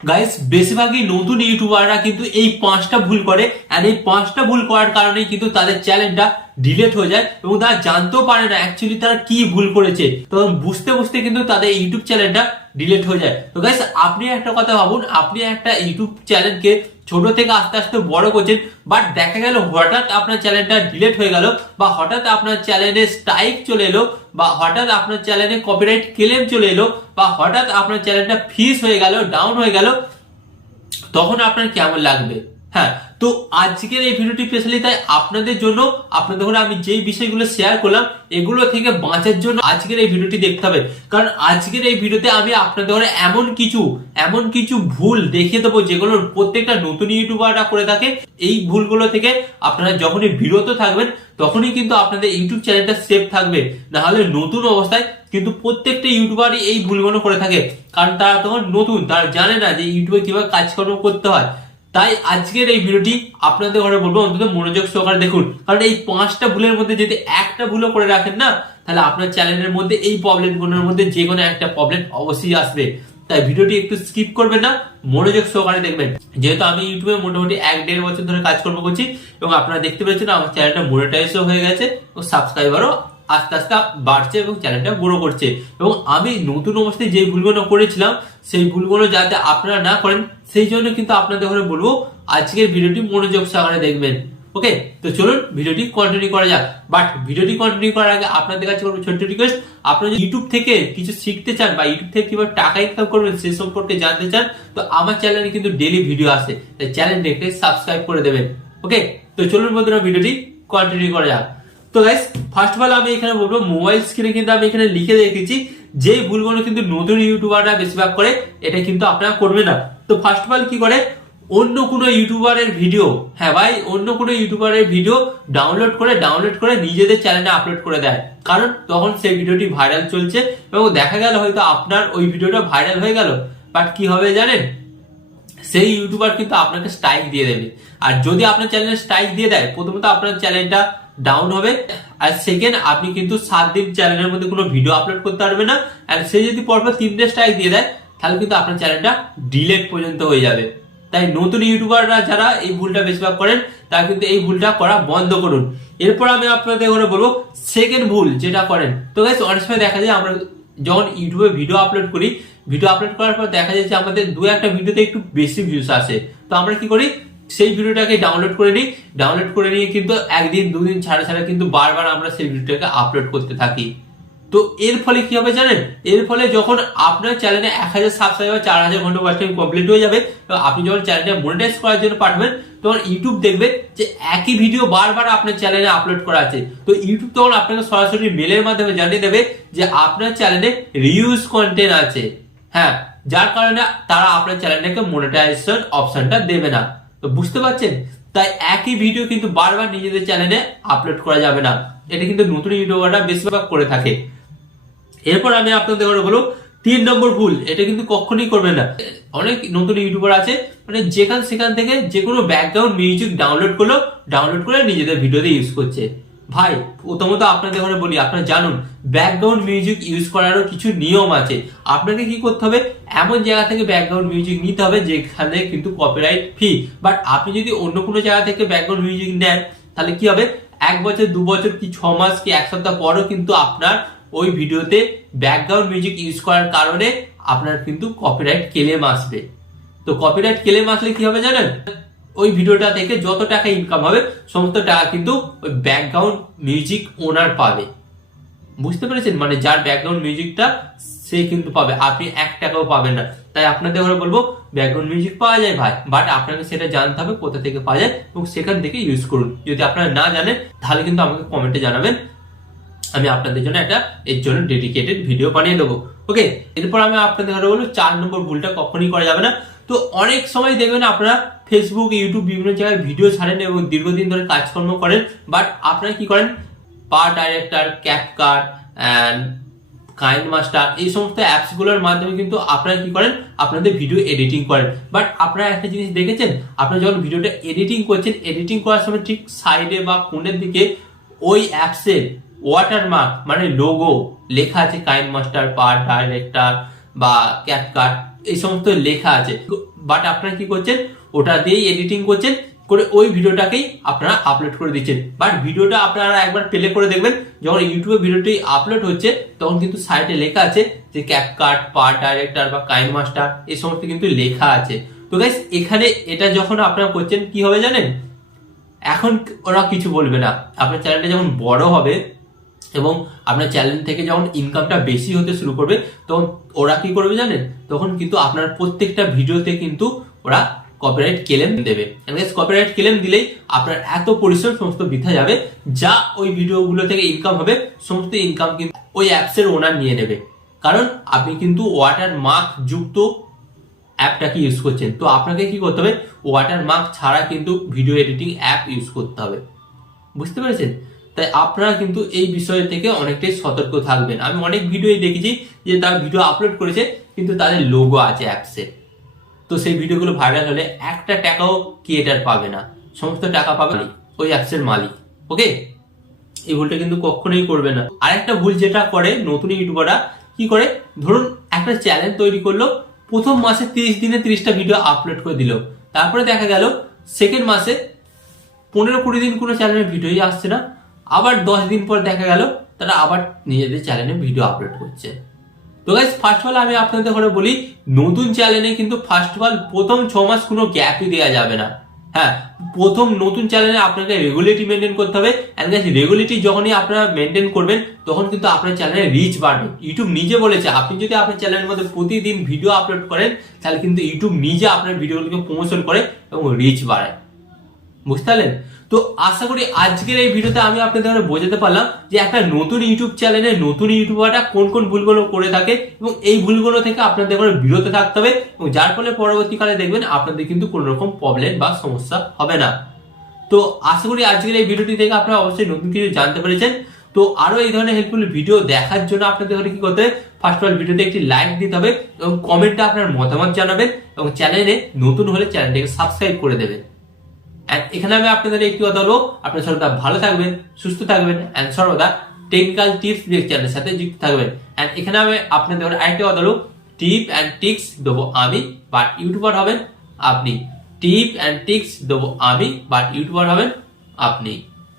Guys বেশিরভাগই নতুন ইউটিউবাররা কিন্তু এই 5টা ভুল করে, আর এই 5টা ভুল করার কারণে কিন্তু তাদের চ্যানেলটা ডিলেট হয়ে যায় এবং তারা জানতেও পারে না অ্যাকচুয়ালি তারা কি ভুল করেছে। তখন বুঝতে বুঝতে কিন্তু তাদের ইউটিউব চ্যানেলটা ডিলেট হয়ে যায়। তো গাইস আপনি একটা কথা ভাবুন, আপনি একটা ইউটিউব চ্যানেলকে ছোট থেকে আস্তে আস্তে বড় করছেন, বাট দেখা গেল হঠাৎ আপনার চ্যানেলটা ডিলেট হয়ে গেল, বা হঠাৎ আপনার চ্যানেলে স্ট্রাইক চলে এলো, বা হঠাৎ আপনার চ্যানেলে কপিরাইট ক্লেম চলে এলো, বা হঠাৎ আপনার চ্যানেলটা ফ্রিজ হয়ে গেল, ডাউন হয়ে গেল, তখন আপনার কেমন লাগবে? হ্যাঁ, তো আজকের এই ভিডিওটি স্পেশালি তাই আপনাদের জন্য। আপনাদের ঘরে আমি যেই বিষয়গুলো শেয়ার করলাম এগুলো থেকে বাঁচার জন্য আজকের এই ভিডিওটি দেখতে হবে, কারণ আজকের এই ভিডিওতে আমি আপনাদের ঘরে এমন কিছু ভুল দেখিয়ে দেবো যেগুলো প্রত্যেকটা নতুন ইউটিউবাররা করে থাকে। এই ভুলগুলো থেকে আপনারা যখনই বিরত থাকবেন তখনই কিন্তু আপনাদের ইউটিউব চ্যানেলটা সেফ থাকবে। না হলে নতুন অবস্থায় কিন্তু প্রত্যেকটা ইউটিউবারই এই ভুলগুলো করে থাকে, কারণ তারা তখন নতুন, তারা জানে না যে ইউটিউবে কিভাবে কাজকর্ম করতে হয়। তাই আজকের এই ভিডিওটি আপনাদের ঘরে বলবো অন্তত মনোযোগ সহকারে দেখুন, কারণ এই 5টা ভুলের মধ্যে যদি একটা ভুলও করে রাখেন না, তাহলে আপনার চ্যানেলের মধ্যে এই প্রবলেমগুলোর মধ্যে যে কোনো একটা প্রবলেম অবশ্যই আসবে। তাই ভিডিওটি একটু স্কিপ করবেন না, মনোযোগ সহকারে দেখবেন। যেহেতু আমি ইউটিউবে মোটামুটি 1-1.5 বছর ধরে কাজকর্ম করছি এবং আপনারা দেখতে পাচ্ছেন আমার চ্যানেলটা মনিটাইজও হয়ে গেছে এবং সাবস্ক্রাইবারও আস্তে আস্তে বাড়ছে এবং চ্যানেলটা গ্রো করছে। এবং আমি নতুন অবস্থায় যে ভুলগুলো করেছিলাম সেই ভুলগুলো যাতে আপনারা না করেন সেই জন্য কিন্তু আপনাদের ঘরে বলবো আজকের ভিডিওটি মনোযোগ সহকারে দেখবেন। ওকে, তো চলুন ভিডিওটি কন্টিনিউ করা যাক। বাট ভিডিওটি কন্টিনিউ করার আগে আপনাদের কাছে করবো ছোট্ট রিকোয়েস্ট, আপনারা যদি ইউটিউব থেকে কিছু শিখতে চান বা ইউটিউব থেকে কিভাবে টাকা ইনকাম করবেন সে সম্পর্কে জানতে চান, তো আমার চ্যানেলে কিন্তু ডেইলি ভিডিও আসে, তাই চ্যানেলটাকে সাবস্ক্রাইব করে দেবেন। ওকে, তো চলুন বন্ধুরা ভিডিওটি কন্টিনিউ করা যাক। তো গাইস ফার্স্ট অফ অল আমি এখানে বলবো মোবাইল স্ক্রিনে কিন্তু আমি এখানে লিখে রেখেছি যে ভুলগুলো কিন্তু নতুন ইউটিউবাররা বেশিরভাগ করে, এটা কিন্তু আপনারা করবেন না। তো ফার্স্ট অফ অল কি করে, অন্য কোনো ইউটিউবারের ভিডিও, হ্যাঁ ভাই, অন্য কোনো ইউটিউবারের ভিডিও ডাউনলোড করে নিজেদের চ্যানেলে আপলোড করে দেয়, কারণ তখন সেই ভিডিওটি ভাইরাল চলছে এবং দেখা গেল হয়তো আপনার ওই ভিডিওটা ভাইরাল হয়ে গেল, বাট কি হবে জানেন, সেই ইউটিউবার কিন্তু আপনাকে স্ট্রাইক দিয়ে দেবে। আর যদি আপনার চ্যানেলে স্ট্রাইক দিয়ে দেয়, প্রথমত আপনার চ্যানেলটা ডাউন হবে, আর সেকেন্ড আপনি কিন্তু 7 দিন চ্যানেলের মধ্যে কোনো ভিডিও আপলোড করতে পারবে না। আর সে যদি পরপর 3টে স্ট্রাইক দিয়ে দেয় তাহলে কিন্তু আপনার চ্যানেলটা ডিলেট পর্যন্ত হয়ে যাবে। তাই নতুন ইউটিউবাররা যারা এই ভুলটা বেশিরভাগ করেন তারা কিন্তু এই ভুলটা করা বন্ধ করুন। এরপর আমি আপনাদের ঘরে বলবো সেকেন্ড ভুল যেটা করেন। তো গাইস অনেক সময় দেখা যায় আমরা যখন ইউটিউবে ভিডিও আপলোড করি, ভিডিও আপলোড করার পর দেখা যায় যে আমাদের 2-1টা ভিডিওতে একটু বেশি ভিউস আসে, তো আমরা কি করি, সেই ভিডিওটাকে ডাউনলোড করে নিয়ে কিন্তু 1-2 দিন ছাড়া কিন্তু বারবার আমরা সেই ভিডিওটাকে আপলোড করতে থাকি। তো এর ফলে কি হবে জানেন, এর ফলে যখন আপনার চ্যানেলে 1000 সাবস্ক্রাইবার 4000 ঘন্টা ওয়াচ টাইম কমপ্লিট হয়ে যাবে, তো আপনি যখন চ্যানেলটা মনিটাইজ করার জন্য পাঠাবেন তখন ইউটিউব দেখবে যে একই ভিডিও বারবার আপনার চ্যানেলে আপলোড করা আছে। তো ইউটিউব তখন আপনাকে সরাসরি মেলের মাধ্যমে জানিয়ে দেবে যে আপনার চ্যানেলে রিউজ কন্টেন্ট আছে, হ্যাঁ, যার কারণে তারা আপনার চ্যানেলটাকে মনিটাইজেশন অপশনটা দেবে না। তো বুঝতে পারছেন, তাই একই ভিডিও কিন্তু বারবার নিজেদের চ্যানেলে আপলোড করা যাবে না। এটা কিন্তু নতুন ইউটিউবাররা বেশিরভাগ করে থাকে। এরপর আমি আপনাদের বলবো 3 নম্বর ভুল, এটা কিন্তু কখনোই করবেন না। অনেক নতুন ইউটিউবার আছে মানে সেখান থেকে যে কোনো ব্যাকগ্রাউন্ড মিউজিক ডাউনলোড করে নিজেদের ভিডিওতে ইউজ করছে। ভাই প্রথমত আপনাদের ঘরে বলি, আপনারা জানুন ব্যাকগ্রাউন্ড মিউজিক ইউজ করারও কিছু নিয়ম আছে। আপনাকে কি করতে হবে, এমন জায়গা থেকে ব্যাকগ্রাউন্ড মিউজিক নিতে হবে যেখানে কিন্তু কপিরাইট ফ্রি। বাট আপনি যদি অন্য কোনো জায়গা থেকে ব্যাকগ্রাউন্ড মিউজিক নেন তাহলে কি হবে, 1 বছর 2 বছর কি 6 মাস কি 1 সপ্তাহ পরও কিন্তু আপনার ওই ভিডিওতে ব্যাকগ্রাউন্ড মিউজিক ইউজ করার কারণে আপনার কিন্তু কপিরাইট ক্লেম আসবে। তো কপিরাইট ক্লেম আসলে কি হবে জানেন, ওই ভিডিওটা থেকে যত টাকা ইনকাম হবে সমস্ত টাকা কিন্তু ওই ব্যাকগ্রাউন্ড মিউজিক ওনার পাবে। বুঝতে পেরেছেন, মানে যার ব্যাকগ্রাউন্ড মিউজিকটা সে কিন্তু পাবে, আপনি 1 টাকাও পাবেন না। তাই আপনাদের ঘরে বলবো ব্যাকগ্রাউন্ড মিউজিক পাওয়া যায় ভাই, বাট আপনাকে সেটা জানতে হবে কোথা থেকে পাওয়া যায় এবং সেখান থেকে ইউজ করুন। যদি আপনারা না জানেন তাহলে কিন্তু আমাকে কমেন্টে জানাবেন, আমি আপনাদের জন্য একটা এর জন্য ডেডিকেটেড ভিডিও বানিয়ে দেবো। ওকে, এরপর আমি আপনাদের ঘরে বলবো 4 নম্বর ভুলটা কখনই করা যাবে না। তো অনেক সময় দেখবেন আপনারা ফেসবুক, ইউটিউব বিভিন্ন জায়গায় ভিডিও ছাড়েন এবং দীর্ঘদিন ধরে কাজকর্ম করেন, বাট আপনারা কি করেন, পার ডাইরেক্টর, ক্যাপকাট এন্ড কাইনমাস্টার এই সমস্ত অ্যাপস গুলোর মাধ্যমে কিন্তু আপনারা কি করেন, আপনাদের ভিডিও এডিটিং করেন। বাট আপনারা একটা জিনিস দেখেছেন, আপনারা যখন ভিডিওটা এডিটিং করছেন, এডিটিং করার সময় ঠিক সাইডে বা কোণের দিকে ওই অ্যাপসের ওয়াটারমার্ক মানে লোগো লেখা আছে কাইনমাস্টার, পার ডাইরেক্টর বা ক্যাপকাট, এই সমস্ত লেখা আছে, বাট আপনারা কি করছেন, ওটা দিয়েই এডিটিং করছেন, করে ওই ভিডিওটাকেই আপনারা আপলোড করে দিচ্ছেন। বাট ভিডিওটা আপনারা একবার প্লে করে দেখবেন, যখন ইউটিউবে ভিডিওটি আপলোড হচ্ছে তখন কিন্তু সাইডে লেখা আছে যে ক্যাপকাট, পার্ট ডাইরেক্টর বা কাইন মাস্টার, এই সমস্ত কিন্তু লেখা আছে। তো গাইস এখানে এটা যখন আপনারা করছেন কি হবে জানেন, এখন ওরা কিছু বলবে না। আপনার চ্যানেলটা যখন বড় হবে এবং আপনার চ্যানেল থেকে যখন ইনকামটা বেশি হতে শুরু করবে, তখন ওরা কি করবে জানেন, তখন কিন্তু আপনার প্রত্যেকটা ভিডিওতে কিন্তু ওরা কপিরাইট ক্লেম দেবে। কপিরাইট ক্লেম দিলেই আপনার এত পরিশ্রম সমস্ত বৃথা যাবে, যা ওই ভিডিওগুলো থেকে ইনকাম হবে সমস্ত ইনকাম কিন্তু ওই অ্যাপসের ওনার নিয়ে নেবে। কারণ আপনি কিন্তু ওয়াটারমার্ক যুক্ত অ্যাপটাকে ইউজ করছেন, তো আপনাকে কি করতে হবে, ওয়াটারমার্ক ছাড়া কিন্তু ভিডিও এডিটিং অ্যাপ ইউজ করতে হবে। বুঝতে পেরেছেন? তাই আপনারা কিন্তু এই বিষয় থেকে অনেকটাই সতর্ক থাকবেন। আমি অনেক ভিডিওই দেখেছি যে তারা ভিডিও আপলোড করেছে কিন্তু তাদের লোগো আছে অ্যাপসে, তো সেই ভিডিওগুলো ভাইরাল হলে একটা টাকাও ক্রিয়েটার পাবে না, সমস্ত টাকা পাবে ওই অ্যাপসের মালিক। ওকে, এই ভুলটা কিন্তু কখনোই করবে না। আরেকটা ভুল যেটা করে নতুন ইউটিউবাররা কি করে, ধরুন একটা চ্যানেল তৈরি করলো, প্রথম মাসে 30 দিনে 30টা ভিডিও আপলোড করে দিল, তারপরে দেখা গেল সেকেন্ড মাসে 15-20 দিন কোনো চ্যানেলের ভিডিওই আসছে না, আবার 10 দিন পর দেখা গেল তারা আবার নিজেদের চ্যানেলে ভিডিও আপলোড করছে। তো গাইস ফার্স্ট অফ অল আমি আপনাদের করে বলি, নতুন চ্যানেলে কিন্তু ফার্স্ট অফ অল প্রথম 6 মাস কোনো গ্যাপই দেওয়া যাবে না। হ্যাঁ, প্রথম নতুন চ্যানেলে আপনাকে রেগুলারিটি মেনটেন করতে হবে। এন্ড গাইস রেগুলারিটি যখনই আপনারা মেনটেন করবেন তখন কিন্তু আপনার চ্যানেলে রিচ বাড়বে। ইউটিউব নিজে বলেছে আপনি যদি আপনার চ্যানেলের মধ্যে প্রতিদিন ভিডিও আপলোড করেন তাহলে কিন্তু ইউটিউব নিজে আপনার ভিডিওগুলোকে প্রমোশন করে এবং রিচ বাড়ায়। বুঝতে পারলেন? তো আশা করি আজকের এই ভিডিওতে আমি আপনাদের বোঝাতে পারলাম যে একটা নতুন ইউটিউব চ্যানেলে নতুন ইউটিউবাররা কোন কোন ভুলগুলো করে থাকে এবং এই ভুলগুলো থেকে আপনাদের বিরত থাকতে হবে, এবং যার ফলে পরবর্তীকালে দেখবেন আপনাদের কিন্তু কোনো রকম প্রবলেম বা সমস্যা হবে না। তো আশা করি আজকের এই ভিডিওটি থেকে আপনারা অবশ্যই নতুন কিছু জানতে পেরেছেন। তো আরো এই ধরনের হেল্পফুল ভিডিও দেখার জন্য আপনাদের কি করতে হবে, ফার্স্ট অফ অল ভিডিওতে একটি লাইক দিতে হবে এবং কমেন্টে আপনার মতামত জানাবেন, এবং চ্যানেলে নতুন হলে চ্যানেলটিকে সাবস্ক্রাইব করে দেবেন। এখানে আমি আপনাদের একটি কথা বলবো, আপনার সর্বদা ভালো থাকবেন, সুস্থ থাকবেন এন্ড সর্বদা টেকনিক্যাল টিপস চ্যানেলের সাথে যুক্ত থাকবেন। এন্ড এখানে আমি আপনাদের আরেকটি কথা বলবো, টিপ এন্ড টিক্স দেবো আমি, বাট ইউটিউবার হবেন আপনি। টিপ এন্ড টিক্স দেবো আমি, বাট ইউটিউবার হবেন আপনি।